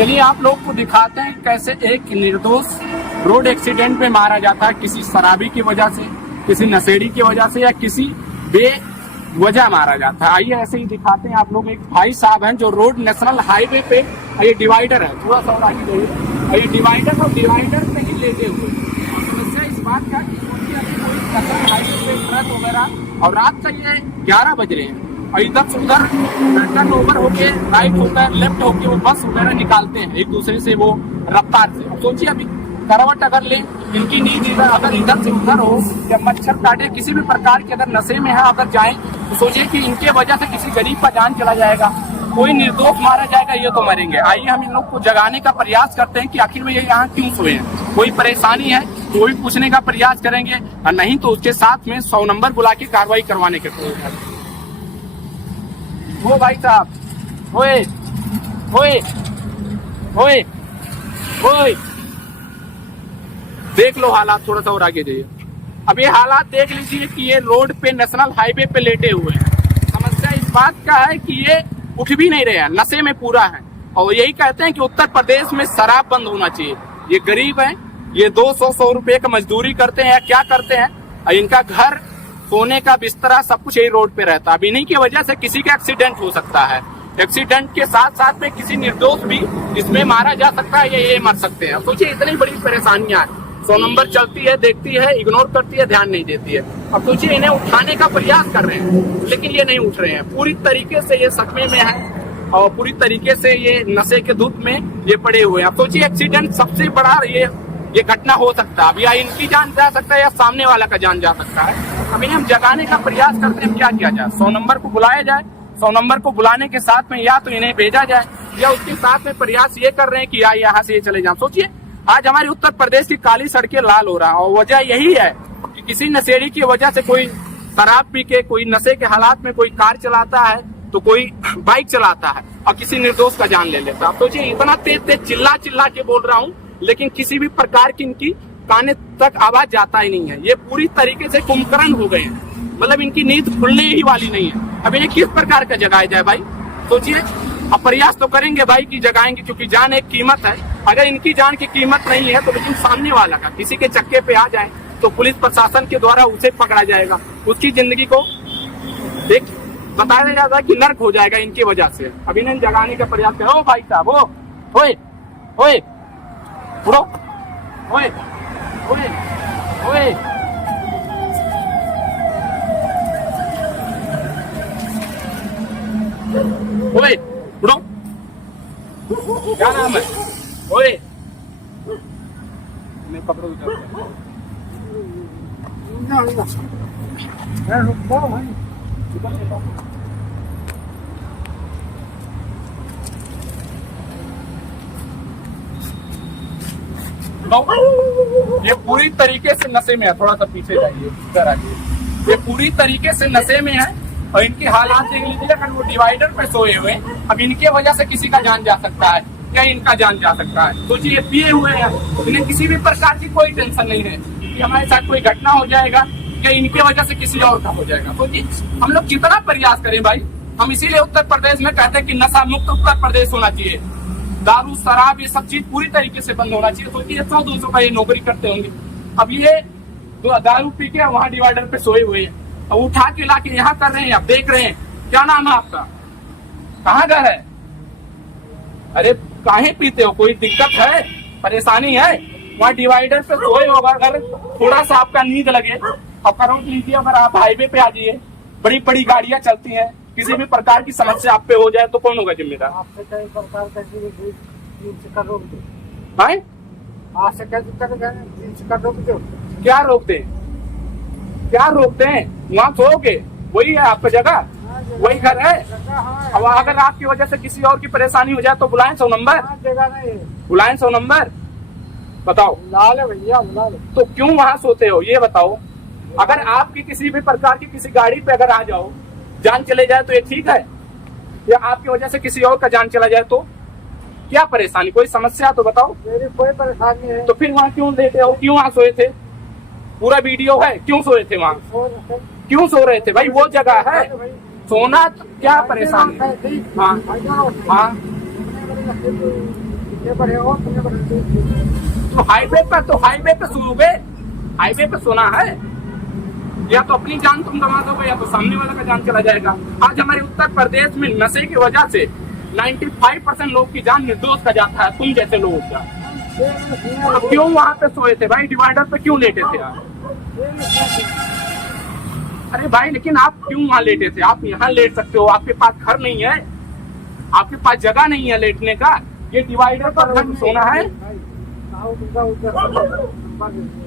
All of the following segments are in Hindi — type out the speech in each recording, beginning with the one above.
चलिए आप लोग को दिखाते हैं कैसे एक निर्दोष रोड एक्सीडेंट में मारा जाता है, किसी शराबी की वजह से, किसी नशेड़ी की वजह से या किसी बेवजह मारा जाता है। आइए ऐसे ही दिखाते हैं आप लोग। एक भाई साहब हैं जो रोड नेशनल हाईवे पे, ये डिवाइडर है, थोड़ा सा और आगे जाइए, ये डिवाइडर और डिवाइडर से ही लेते हुए समस्या इस बात का नेशनल हाईवे पे ट्रक वगैरह, और रात का ये 11 बज रहे हैं और इधर से उधर टर्न ओवर होके राइट होकर लेफ्ट होके वो बस वगैरह निकालते हैं एक दूसरे से वो रफ्तार से। सोचिए अभी करवट अगर ले, इनकी नींद अगर इधर से उधर हो या मच्छर काटे, किसी भी प्रकार के अगर नशे में है अगर जाए तो सोचिए कि इनके वजह से किसी गरीब का जान चला जाएगा, कोई निर्दोष मारा जाएगा, ये तो मरेंगे। आइए हम इन लोग को जगाने का प्रयास करते हैं कि आखिर में ये यहाँ क्यों सोए हैं, कोई परेशानी है तो वही पूछने का प्रयास करेंगे, और नहीं तो उसके साथ में 100 नंबर बुला के कार्रवाई करवाने के प्रयास। वो भाई साहब, ओए ओए ओए ओए, देख लो हालात, थोड़ा सा और आगे जाइए। अब ये हालात देख लीजिए कि ये रोड पे नेशनल हाईवे पे लेटे हुए हैं। समस्या इस बात का है कि ये उठ भी नहीं रहे हैं, नशे में पूरा है, और यही कहते हैं कि उत्तर प्रदेश में शराब बंद होना चाहिए। ये गरीब हैं, ये 200 रुपए का मजदूरी करते हैं या क्या करते हैं, और इनका घर, सोने का बिस्तरा, सब कुछ यही रोड पे रहता है। अब इन्हीं की वजह से किसी का एक्सीडेंट हो सकता है, एक्सीडेंट के साथ साथ में किसी निर्दोष भी इसमें मारा जा सकता है या ये मर सकते हैं। सोचिए इतनी बड़ी परेशानियां हैं, 100 नंबर चलती है, देखती है, इग्नोर करती है, ध्यान नहीं देती है। अब सोचिए इन्हें उठाने का प्रयास कर रहे हैं लेकिन ये नहीं उठ रहे हैं, पूरी तरीके से ये सदमे में है और पूरी तरीके से ये नशे के धुत में ये पड़े हुए हैं। अब सोचिए एक्सीडेंट सबसे बड़ा ये घटना हो सकता है, अब या इनकी जान जा सकता है या सामने वाला का जान जा सकता है। अभी हम जगाने का प्रयास करते हैं, क्या किया जाए, 100 नंबर को बुलाया जाए, 100 नंबर को बुलाने के साथ में या तो इन्हें भेजा जाए या उसके साथ में प्रयास ये कर रहे हैं कि या यहाँ से ये चले जाए। सोचिए आज हमारे उत्तर प्रदेश की काली सड़कें लाल हो रहा है और वजह यही है कि किसी नशेड़ी की वजह से कोई शराब पी के, कोई नशे के हालात में कोई कार चलाता है तो कोई बाइक चलाता है और किसी निर्दोष का जान ले लेता है। सोचिए इतना तेज तेज चिल्ला के बोल रहा हूँ लेकिन किसी भी प्रकार की इनकी काने तक आवाज जाता ही नहीं है। ये पूरी तरीके से कुंभकर्ण हो गए हैं, मतलब इनकी नींद खुलने ही वाली नहीं है। अब इन्हें किस प्रकार का जगाया जाए भाई, सोचिए। अब प्रयास तो करेंगे भाई कि जगाएंगे, क्योंकि जान एक कीमत है। अगर इनकी जान की कीमत नहीं है तो लेकिन सामने वाला का किसी के चक्के पे आ जाए तो पुलिस प्रशासन के द्वारा उसे पकड़ा जाएगा, उसकी जिंदगी को एक बताया जाता है कि नर्क हो जाएगा इनकी वजह से। अब इन्हें जगाने का प्रयास करो। ओ भाई साहब, ओए ओए उठो, ओए ओए ओए, ओए उठो, क्या नाम है, ओए मैं पकड़ो ये पूरी तरीके से नशे में है, थोड़ा सा पीछे जाइए, इधर आइए। ये पूरी तरीके से नशे में है और इनके हालात देख लीजिए। अगर वो डिवाइडर पे सोए हुए, अब इनके वजह से किसी का जान जा सकता है या इनका जान जा सकता है। सोचिए ये पिए हुए हैं, इन्हें किसी भी प्रकार की कोई टेंशन नहीं है कि हमारे साथ कोई घटना हो जाएगा या इनके वजह से किसी और का हो जाएगा। सोचिए हम लोग कितना प्रयास करें भाई। हम इसीलिए उत्तर प्रदेश में कहते हैं कि नशा मुक्त उत्तर प्रदेश होना चाहिए, दारू शराब ये सब चीज पूरी तरीके से बंद होना चाहिए। सोचिए 100-200 का ये नौकरी करते होंगे, अब ये दारू पी के वहाँ डिवाइडर पे सोए हुए हैं और उठा के ला के यहाँ कर रहे हैं, आप देख रहे हैं। क्या नाम है आपका, कहाँ घर है, अरे काहे पीते हो, कोई दिक्कत है, परेशानी है, वहाँ डिवाइडर पे सोए होगा। अगर थोड़ा सा आपका नींद लगे और करंट लीजिए, अगर आप हाईवे पे आ जाइए, बड़ी बड़ी गाड़ियां चलती हैं, किसी भी प्रकार की समस्या आप पे हो जाए तो कौन होगा जिम्मेदार? क्या रोकते हैं, क्या रोकते हैं, वहाँ सोओगे, वही है आपका जगह, वही घर है। अब अगर आपकी वजह से किसी और की परेशानी हो जाए तो बुलाएं 100 नंबर, बुलाएं 100 नंबर, बताओ। भैया तो क्यों वहाँ सोते हो ये बताओ। अगर आपकी किसी भी प्रकार की किसी गाड़ी पे अगर आ जाओ, जान चले जाए तो ये ठीक है, या आपकी वजह से किसी और का जान चला जाए तो क्या परेशानी, कोई समस्या तो बताओ। मेरी कोई परेशानी है। तो फिर वहाँ क्यों लेते हो, क्यों वहाँ सोए थे, पूरा वीडियो है, क्यों सोए थे वहाँ, क्यों सो रहे थे भाई, वो जगह है सोना, क्या परेशानी है। हाँ हाँ तो हाईवे पे सोओगे, हाईवे पे सोना है, या तो अपनी जान तुम गंवा दोगे या तो सामने वाला का जान चला जाएगा। आज हमारे उत्तर प्रदेश में नशे की वजह से 95% लोग की जान निर्दोष का जाता है, तुम जैसे लोगों का। अब क्यों वहां पे सोए थे भाई, डिवाइडर पे क्यों लेटे थे आप? अरे भाई लेकिन आप क्यों वहां लेटे थे? आप यहाँ लेट सकते हो, आपके पास घर नहीं है, आपके पास जगह नहीं है लेटने का, ये डिवाइडर पर घर सोना है।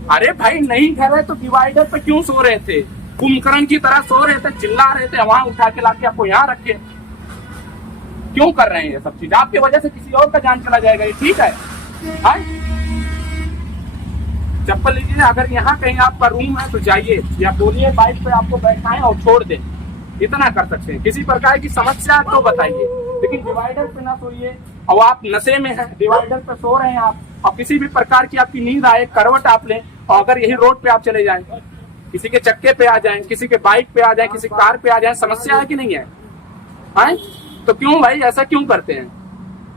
अरे भाई नहीं घर है तो डिवाइडर पे क्यों सो रहे थे? कुंभकर्ण की तरह सो रहे थे, चिल्ला रहे थे, वहां उठा के लाके आपको यहाँ रखे। क्यों कर रहे हैं ये सब चीज? आपकी वजह से किसी और का जान चला जाएगा, ये ठीक है? चप्पल लीजिए, अगर यहाँ कहीं आपका रूम है तो जाइए या बोलिए बाइक पे आपको बैठाएं और छोड़ दें, इतना कर सकते हैं। किसी प्रकार की समस्या तो बताइए, लेकिन डिवाइडर पे ना सोइए। और आप नशे में हैं, डिवाइडर पे सो रहे हैं आप, और किसी भी प्रकार की आपकी नींद आए, करवट आप लें, और अगर यही रोड पे आप चले जाएं, किसी के चक्के पे आ जाएं, किसी के बाइक पे आ जाएं, किसी कार पे आ जाएं, समस्या है कि नहीं है? तो क्यों भाई ऐसा क्यों करते हैं?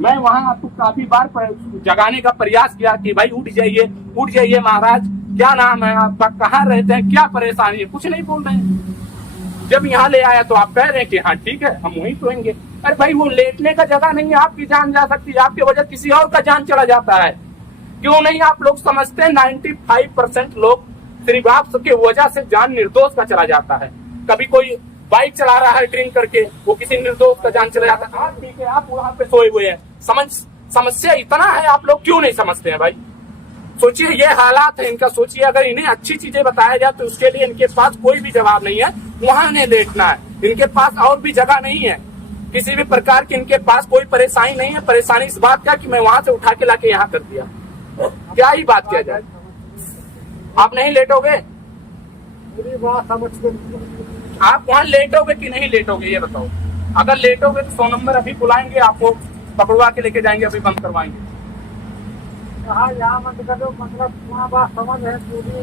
मैं वहां आपको काफी बार जगाने का प्रयास किया कि भाई उठ जाइए महाराज, क्या नाम है आपका, कहाँ रहते हैं, क्या परेशानी है? कुछ नहीं बोल रहे हैं। जब यहाँ ले आया तो आप कह रहे हैं कि हाँ ठीक है हम वहीं सोएंगे। अरे भाई वो लेटने का जगह नहीं है, आपकी जान जा सकती है, आपकी वजह किसी और का जान चला जाता है। क्यों नहीं आप लोग समझते हैं? 95% लोग सिर्फ आपकी वजह से जान निर्दोष का चला जाता है। कभी कोई बाइक चला रहा है ड्रिंक करके, वो किसी निर्दोष का जान चला जाता है। हाँ ठीक है, आप वहां पे सोए हुए हैं, समस्या इतना है, आप लोग क्यों नहीं समझते हैं भाई? सोचिए ये हालात है इनका, सोचिए अगर इन्हें अच्छी चीजें बताया जाए तो उसके लिए इनके पास कोई भी जवाब नहीं है, वहां नहीं लेटना है, इनके पास और भी जगह नहीं है, किसी भी प्रकार की इनके पास कोई परेशानी नहीं है। परेशानी इस बात का कि मैं वहां से उठा के लाके यहाँ कर दिया, क्या ही बात किया जाए? आप नहीं लेटोगे? आप वहां लेटोगे कि नहीं लेटोगे ये बताओ। अगर लेटोगे तो 100 नंबर अभी बुलाएंगे, आपको पकड़वा के लेके जाएंगे, अभी बंद करवाएंगे।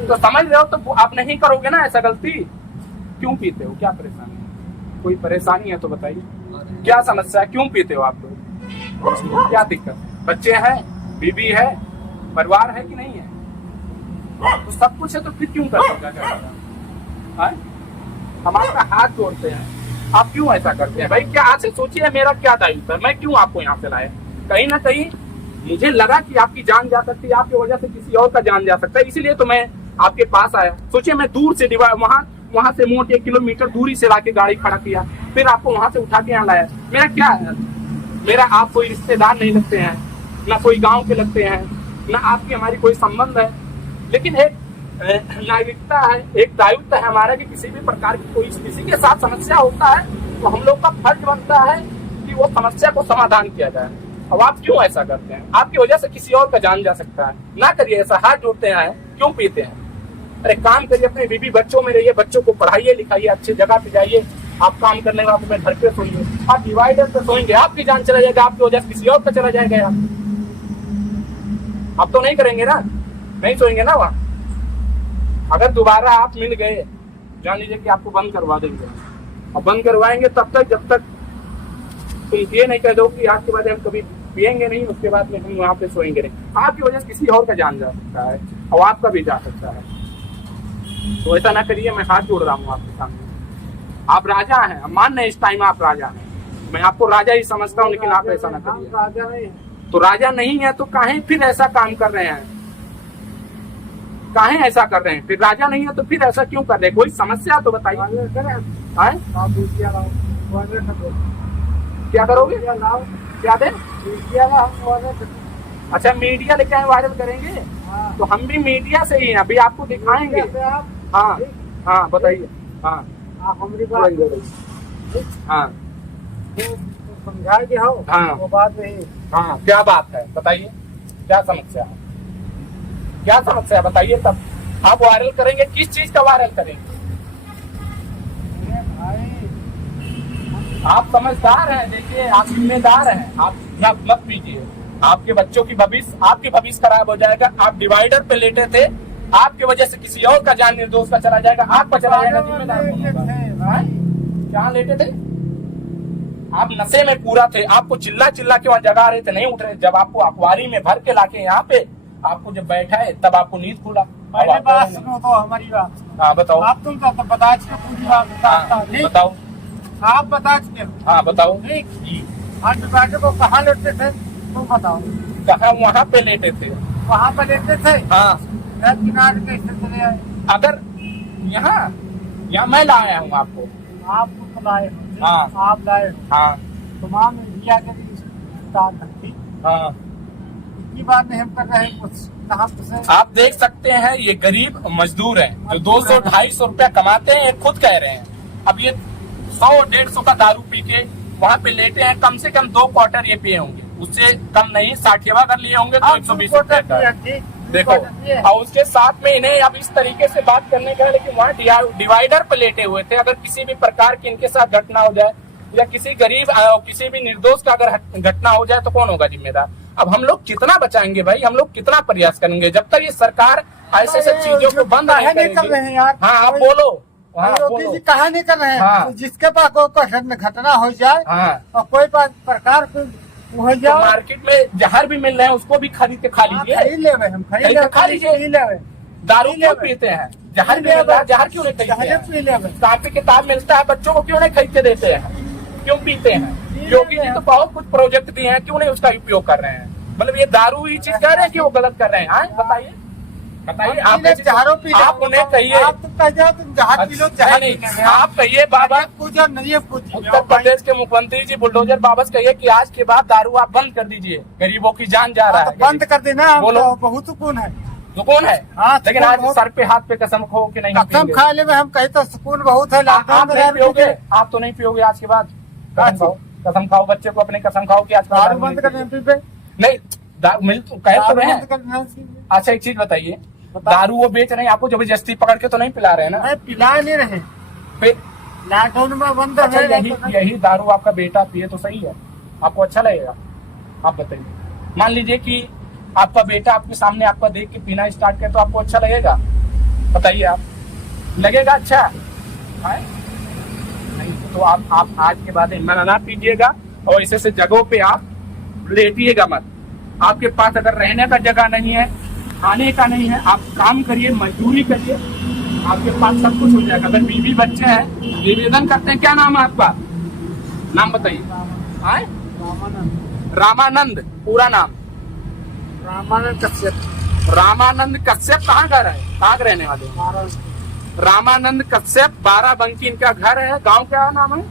तो समझ रहे हो तो आप नहीं करोगे ना ऐसा गलती। क्यों पीते हो, क्या परेशानी है? कोई परेशानी है तो बताइए, क्या समस्या है, क्यों पीते हो आप लोग? क्या दिक्कत? बच्चे हैं, बीवी है, परिवार है कि नहीं है? तो सब कुछ है तो फिर क्यों करते हो? हम आपका हाथ जोड़ते हैं, आप क्यों ऐसा करते हैं भाई? क्या आज से सोचिए मेरा क्या दायित्व है, मैं क्यों आपको यहाँ पे लाया? कहीं ना कहीं मुझे लगा कि आपकी जान जा सकती है, आपकी वजह से किसी और का जान जा सकता है, इसीलिए तो मैं आपके पास आया। सोचिए मैं दूर से वहां से मोट 1 किलोमीटर दूरी से लाके गाड़ी खड़ा किया, फिर आपको वहां से उठा के यहाँ लाया। मेरा क्या है? मेरा आप कोई रिश्तेदार नहीं लगते हैं, ना कोई गाँव के लगते हैं, ना आपकी हमारी कोई संबंध है, लेकिन एक नागरिकता है, एक दायित्व है हमारा कि किसी भी प्रकार की कोई किसी के साथ समस्या होता है तो हम लोग का फर्ज बनता है कि वो समस्या को समाधान किया जाए। अब आप क्यों ऐसा करते हैं? आपकी वजह से किसी और का जान जा सकता है, ना करिए ऐसा। हाथ जोड़ते हैं, क्यों पीते हैं? अरे काम करिए, अपने बीवी बच्चों में रहिए, बच्चों को पढ़ाइए लिखाइए, अच्छी जगह पे जाइए। आप काम करने के बाद अपने घर पे सोइए, आप डिवाइडर पे सोएंगे, आपकी जान चला जाएगा, आपकी वजह से किसी और का चला जाएगा यार। आप तो नहीं करेंगे ना, नहीं सोएंगे ना वहाँ। अगर दोबारा आप मिल गए, जान लीजिए कि आपको बंद करवा देंगे, और बंद करवाएंगे तब तक जब तक तुम ये नहीं कह दो कि आज के बाद हम कभी पियेंगे नहीं, उसके बाद में हम वहां पे सोएंगे नहीं। आपकी वजह से किसी और का जान जा सकता है और आपका भी जा सकता है, तो ऐसा ना करिए। मैं हाथ जोड़ रहा हूँ आपके सामने, आप राजा हैं, मान रहे इस टाइम आप राजा हैं, मैं आपको राजा ही समझता हूँ, लेकिन आप ऐसा ना करिए। राजा नहीं तो राजा नहीं है तो काहे फिर ऐसा काम कर रहे हैं? काहे ऐसा कर रहे हैं? फिर राजा नहीं है तो फिर ऐसा क्यों कर रहे हैं? कोई समस्या तो बताइए। क्या करोगे? क्या दे? अच्छा मीडिया लेके आए, वायरल करेंगे? तो हम भी मीडिया से ही हैं, अभी आपको दिखाएंगे। हाँ हाँ बताइए। हाँ हाँ समझाए हो। हाँ वो बात नहीं। हाँ क्या बात है बताइए, क्या समस्या है? क्या समस्या है बताइए, तब आप वायरल करेंगे। किस चीज का वायरल करेंगे? आप समझदार हैं, देखिए आप जिम्मेदार हैं, आप मत पीजिए, आपके बच्चों की भविष्य, आपकी भविष्य खराब हो जाएगा। आप डिवाइडर पे लेटे थे, आपकी वजह से किसी और का जान निर्दोष का चला जाएगा, आपका चला जाएगा, जिम्मेदार कौन होगा? क्या लेटे थे? आप नशे में पूरा थे, आपको चिल्ला चिल्ला के वहाँ जगा रहे थे, नहीं उठ रहे। जब आपको अखबारी में भर के लाके यहाँ पे आपको जब बैठा है तब आपको नींद खुला। पहले बात सुनो तो हमारी बात। हाँ बताओ। आप तुम तो बता चुके पूरी बात। बताओ। आप बता चुके। हाँ बताओ। आज बैठे को कहाँ लेटते थे तुम बताओ। कहाँ? वहाँ पे लेटे थे। वहाँ पे लेटते थे। हाँ किनारे कैसे चले आए? अगर यहाँ मैं लाया हूँ आपको। आपको तो लाए। हाँ आप लाए। हाँ तमाम इंडिया के भी। हाँ इतनी बात नहीं हम कर रहे कुछ कहाँ से। आप देख सकते हैं ये गरीब मजदूर हैं जो 200-250 रुपया कमाते हैं, ये खुद कह रहे हैं। अब ये 100-150 का दारू पी के वहाँ पे लेटे हैं, कम से कम 2 क्वार्टर ये पिए होंगे, उससे कम नहीं। 60 अगर लिए होंगे तो 120 रुपये। देखो, और उसके साथ में इन्हें अब इस तरीके से बात करने का है, लेकिन वहाँ डिवाइडर पे लेटे हुए थे। अगर किसी भी प्रकार की इनके साथ घटना हो जाए या किसी गरीब किसी भी निर्दोष का अगर घटना हो जाए तो कौन होगा जिम्मेदार? अब हम लोग कितना बचाएंगे भाई, हम लोग कितना प्रयास करेंगे जब तक ये सरकार ऐसे ऐसे चीजों को बंद नहीं करेगी। हाँ आप बोलो। योगी जी कहा नहीं कर रहे हैं। हाँ। जिसके पास कोई घटना हो जाए और कोई प्रकार की हो जाए, मार्केट में जहर भी मिल रहे हैं उसको भी खरीद के खा लीजिए। खरीद ले हम खा लीजिए। दारू क्यों पीते हैं? जहर भी मिल रहा है, जहर क्यों नहीं खरीदते हैं? कापी किताब मिलता है, बच्चों को क्यों नहीं खरीद के देते हैं? क्यों पीते हैं? योगी जी तो बहुत कुछ प्रोजेक्ट दिए हैं, क्यों नहीं उसका उपयोग कर रहे हैं? मतलब ये दारू ही चीज कह रहे हैं कि वो गलत कर रहे हैं? बताइए बताइए। आप उन्हें कहिए, आप कहिए बाबा, उत्तर प्रदेश के मुख्यमंत्री जी बुलडोजर बाबा से कहिए कि आज के बाद दारू आप बंद कर दीजिए, गरीबों की जान जा रहा है। बंद कर देना। बोलो। बहुत सुकून है। सुकून है। लेकिन आज सर पे हाथ पे कसम खो के नहीं कसम खा ले में हम कहे तो सुकून बहुत है। आप नहीं पियोगे? आप तो नहीं पियोगे आज के बाद? कसम खाओ, बच्चे को अपने कसम खाओ कि आज दारू बंद कर नहीं। मिल कह तो रहे हैं। अच्छा एक चीज बताइए, दारू वो बेच रहे हैं, आपको जबरदस्ती पकड़ के तो नहीं पिला रहे हैं ना? पिला नहीं रहे। फिर लॉकडाउन में बंद अच्छा, यही दारू आपका बेटा पिए तो सही है? आपको अच्छा लगेगा? आप बताइए। मान लीजिए कि आपका बेटा आपके सामने आपका देख के पीना स्टार्ट करे तो आपको अच्छा लगेगा? बताइए आप, लगेगा अच्छा है? नहीं तो आप आज के बाद ना पीजिएगा और ऐसे जगहों पे आप लेटिएगा मत। आपके पास अगर रहने का जगह नहीं है, खाने का नहीं है, आप काम करिए, मजदूरी करिए, आपके पास सब कुछ हो जाएगा। अगर बीवी बच्चे हैं, निवेदन करते हैं। क्या नाम है आपका? नाम बताइए। रामानंद। पूरा नाम? रामानंद कश्यप। रामानंद कश्यप कहाँ घर है? कहाँ के रहने वाले? रामानंद कश्यप, बाराबंकी इनका घर है। गांव क्या नाम है?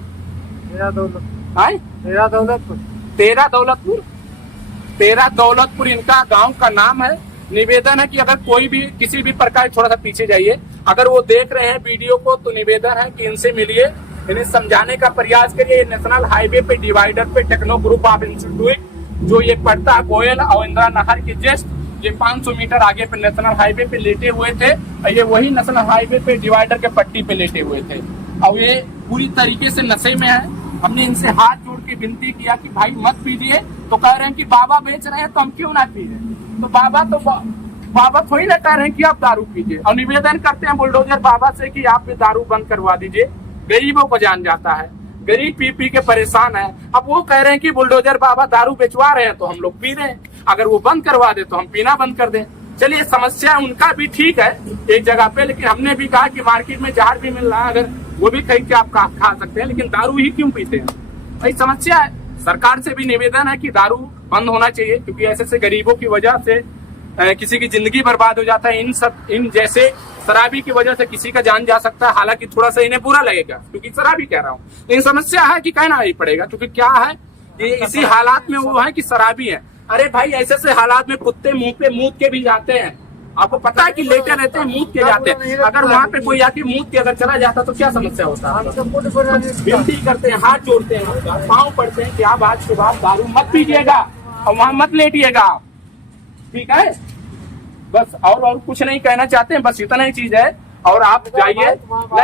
तेरा दौलतपुर इनका गांव का नाम है। निवेदन है कि अगर कोई भी किसी भी प्रकार, थोड़ा सा पीछे जाइए, अगर वो देख रहे हैं वीडियो को तो निवेदन है कि इनसे मिलिए, इन्हें समझाने का प्रयास करिए। नेशनल हाईवे पे डिवाइडर पे टेक्नो ग्रुप ऑफ इंस्टीट्यूट जो ये पड़ता है गोयल और इंदिरा नहर के जस्ट ये 500 मीटर आगे पे नेशनल हाईवे पे लेटे हुए थे। ये वही नेशनल हाईवे पे डिवाइडर के पट्टी पे लेटे हुए थे और ये पूरी तरीके से नशे में है। हमने इनसे हाथ जोड़ के विनती किया कि भाई मत पीजिए, तो कह रहे हैं कि बाबा बेच रहे हैं तो हम क्यों ना पी रहे। तो बाबा थोड़ी ना कह रहे हैं कि आप दारू पीजिए। और निवेदन करते हैं बुलडोजर बाबा से कि आप भी दारू बंद करवा दीजिए, गरीबों को जान जाता है, गरीब पी पी के परेशान है। अब वो कह रहे हैं कि बुलडोजर बाबा दारू बेचवा रहे हैं तो हम लोग पी रहे हैं, अगर वो बंद करवा दे तो हम पीना बंद कर दें। चलिए, समस्या उनका भी ठीक है एक जगह पे, लेकिन हमने भी कहा कि मार्केट में जहर भी मिल रहा है, अगर वो भी खरीद के आप खा सकते हैं, लेकिन दारू ही क्यों पीते हैं? भाई समस्या है। सरकार से भी निवेदन है कि दारू बंद होना चाहिए, क्योंकि ऐसे गरीबों की वजह से किसी की जिंदगी बर्बाद हो जाता है। इन जैसे शराबी की वजह से किसी का जान जा सकता है। हालांकि थोड़ा सा इन्हें बुरा लगेगा क्योंकि शराबी कह रहा हूँ, लेकिन समस्या है कि कहना नहीं पड़ेगा, क्योंकि क्या है ये इसी हालात में वो है कि शराबी है। अरे भाई, ऐसे हालात में कुत्ते मुंह पे मूत के भी जाते हैं। आपको पता है कि लेटे रहते हैं, मूत के जाते हैं। अगर वहाँ पे कोई आके मूत के अगर चला जाता तो क्या समस्या होता है? विनती करते हैं, हाथ जोड़ते हैं, पाँव पड़ते हैं कि आप आज के बाद दारू मत पीजिएगा और वहाँ मत लेटिएगा, ठीक है? बस और कुछ नहीं कहना चाहते हैं, बस इतना ही चीज है। और आप जाइए।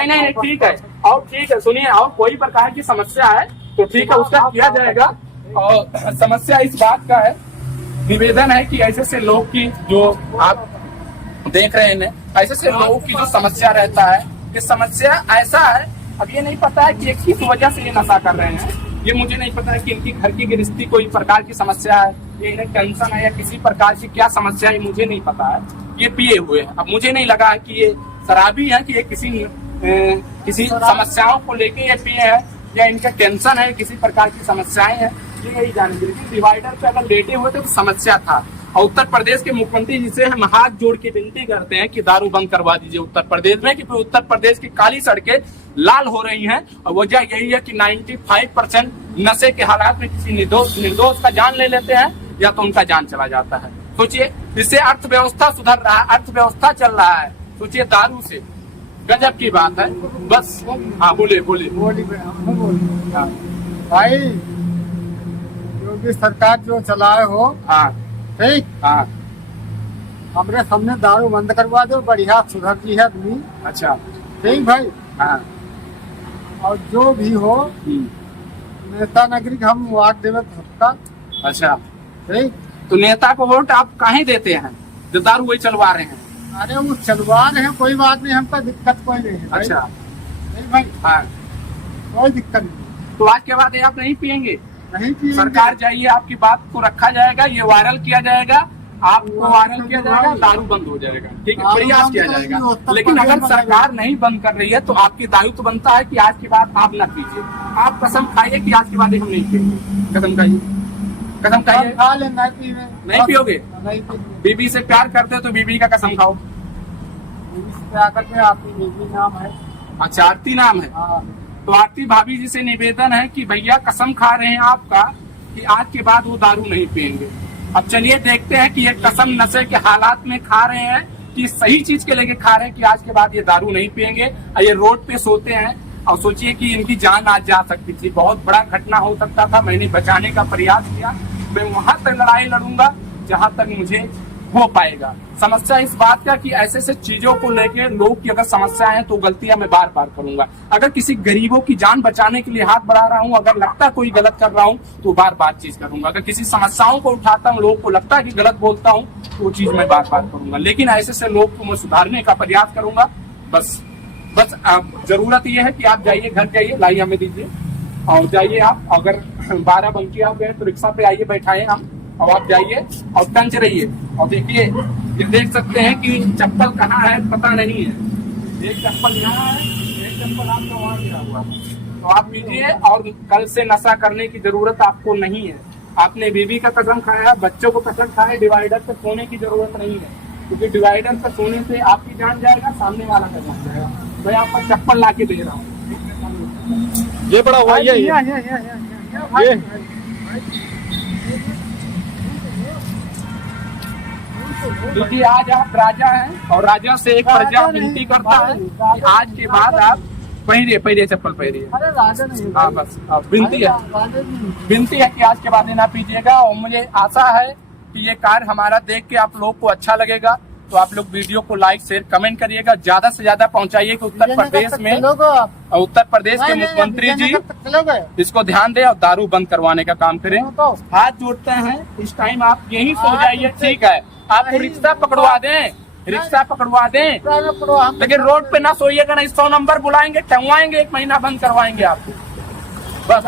नहीं, ठीक है, और ठीक है, सुनिए, और कोई प्रकार की समस्या है तो ठीक है, उसका किया जाएगा। और समस्या इस बात का है, निवेदन है कि ऐसे लोग की जो आप देख रहे हैं, ऐसे लोगों की जो समस्या रहता है, कि समस्या ऐसा है, अब ये नहीं पता है कि किस वजह से ये नशा कर रहे हैं। ये मुझे नहीं पता है कि इनकी घर की गृहस्थी कोई प्रकार की समस्या है, ये इन्हें टेंशन है या किसी प्रकार की क्या समस्या है, मुझे नहीं पता है। ये पिए हुए हैं। अब मुझे नहीं लगा है कि ये शराबी है कि ये किसी समस्याओं को लेके ये पिए हैं या इनका टेंशन है, किसी प्रकार की समस्याएं हैं, ये यही जानेंगे। लेकिन डिवाइडर पे अगर लेटे हुए थे तो समस्या था। और उत्तर प्रदेश के मुख्यमंत्री जी से हम हाथ जोड़ के विनती करते हैं कि दारू बंद करवा दीजिए उत्तर प्रदेश में, क्योंकि उत्तर प्रदेश की काली सड़कें लाल हो रही हैं। और वजह यही है कि 95% नशे के हालात में किसी निर्दोष का जान ले लेते हैं या तो उनका जान चला जाता है। सोचिए, इससे अर्थव्यवस्था सुधर रहा है, अर्थव्यवस्था चल रहा है। सोचिए, दारू से गजब की बात है। बस हाँ, बोले भाई, योगी सरकार जो चलाए हो, हाँ ठीक, हाँ, हमरे सामने दारू बंद करवा दो, बढ़िया सुधर जी है आदमी। अच्छा, ठीक भाई। हाँ, और जो भी हो, नेता नागरिक हम वार्ड देवे सबका। अच्छा, ठीक। तो नेता को वोट आप काहे देते हैं जो दारू वही चलवा रहे हैं? अरे वो चलवा रहे हैं, कोई बात नहीं, हमको दिक्कत कोई नहीं है। अच्छा, नहीं भाई, हाँ, कोई दिक्कत नहीं। तो आज के बाद ये आप नहीं पियेंगे? नहीं पिएंगे। सरकार जाइए, आपकी बात को रखा जाएगा, ये वायरल किया जाएगा, आपको वायरल किया जाएगा, दारू बंद हो जाएगा, ठीक है, प्रयास किया जाएगा। लेकिन अगर सरकार नहीं बंद कर रही है तो आपकी दायित्व बनता है कि आज के बाद आप न पीजिए। आप कसम खाइए कि आज के बाद हम नहीं पिएंगे। कसम खाइए, कसम खाइए। खा ले, नहीं पियोगे? नहीं पिएंगे। बीबी से प्यार करते हो तो बीबी का कसम खाओ। आकर के आपकी बीबी नाम है। अच्छा, आरती नाम है। हाँ। तो आरती भाभी जी से निवेदन है कि भैया कसम खा रहे हैं आपका कि आज के बाद वो दारू नहीं पिएंगे। अब चलिए देखते हैं कि ये कसम नशे के हालात में खा रहे हैं कि सही चीज के लेके खा रहे हैं कि आज के बाद ये दारू नहीं पिएंगे और ये रोड पे सोते हैं। और सोचिए कि इनकी जान आज जा सकती थी, बहुत बड़ा घटना हो सकता था। मैंने बचाने का प्रयास किया, मैं वहां तक लड़ाई लड़ूंगा जहां तक मुझे हो पाएगा। समस्या इस बात का कि ऐसे से चीजों को लेके लोग की अगर समस्या है तो गलतियां मैं बार बार करूंगा। अगर किसी गरीबों की जान बचाने के लिए हाथ बढ़ा रहा हूं, अगर लगता है कोई गलत कर रहा हूं तो बार बार चीज करूंगा। अगर किसी समस्याओं को उठाता हूं, लोगों को लगता है कि गलत बोलता हूं तो वो चीज मैं बार बार करूंगा। लेकिन ऐसे से लोग को मैं सुधारने का प्रयास करूंगा। बस जरूरत ये है कि आप जाइए, घर जाइए, लाई हमें दीजिए और जाइए आप। अगर 12 बंकी आप गए तो रिक्शा पे आइए, बैठाए हम, और आप जाइए और टंच रहिए। और देखिए, ये देख सकते हैं कि चप्पल कहाँ है पता नहीं है। एक चप्पल यहाँ है, एक चप्पल आपका वहाँ गिरा हुआ है। तो आप लीजिए और कल से नशा करने की जरूरत आपको नहीं है। आपने बीवी का कसम खाया, बच्चों को कसम खाया, डिवाइडर पे सोने की जरूरत नहीं है, क्योंकि डिवाइडर पे सोने से आपकी जान जाएगा, सामने वाला का जान जाएगा। मैं आपका चप्पल ला के दे रहा हूँ। ये बड़ा हुआ ये क्योंकि आज आप राजा हैं और राजा से एक प्रजा विनती करता है कि आज के बाद आप पहरिए चप्पल पहरिए। अरे राजा नहीं। हाँ, बस विनती है कि आज के बाद ना पीजिएगा। और मुझे आशा है कि ये कार्य हमारा देख के आप लोग को अच्छा लगेगा, तो आप लोग वीडियो को लाइक शेयर कमेंट करिएगा, ज्यादा से ज्यादा पहुंचाइए कि उत्तर प्रदेश में, उत्तर प्रदेश के मुख्यमंत्री जी इसको ध्यान दें और दारू बंद करवाने का काम करें। हाथ जोड़ते हैं, इस टाइम आप यहीं सो जाइए, ठीक है। आपको रिक्शा पकड़वा दें, लेकिन रोड पे ना सोइएगा, नहीं 100 नंबर बुलाएंगे, टंगवाएंगे, 1 महीना बंद करवाएंगे आपको। बस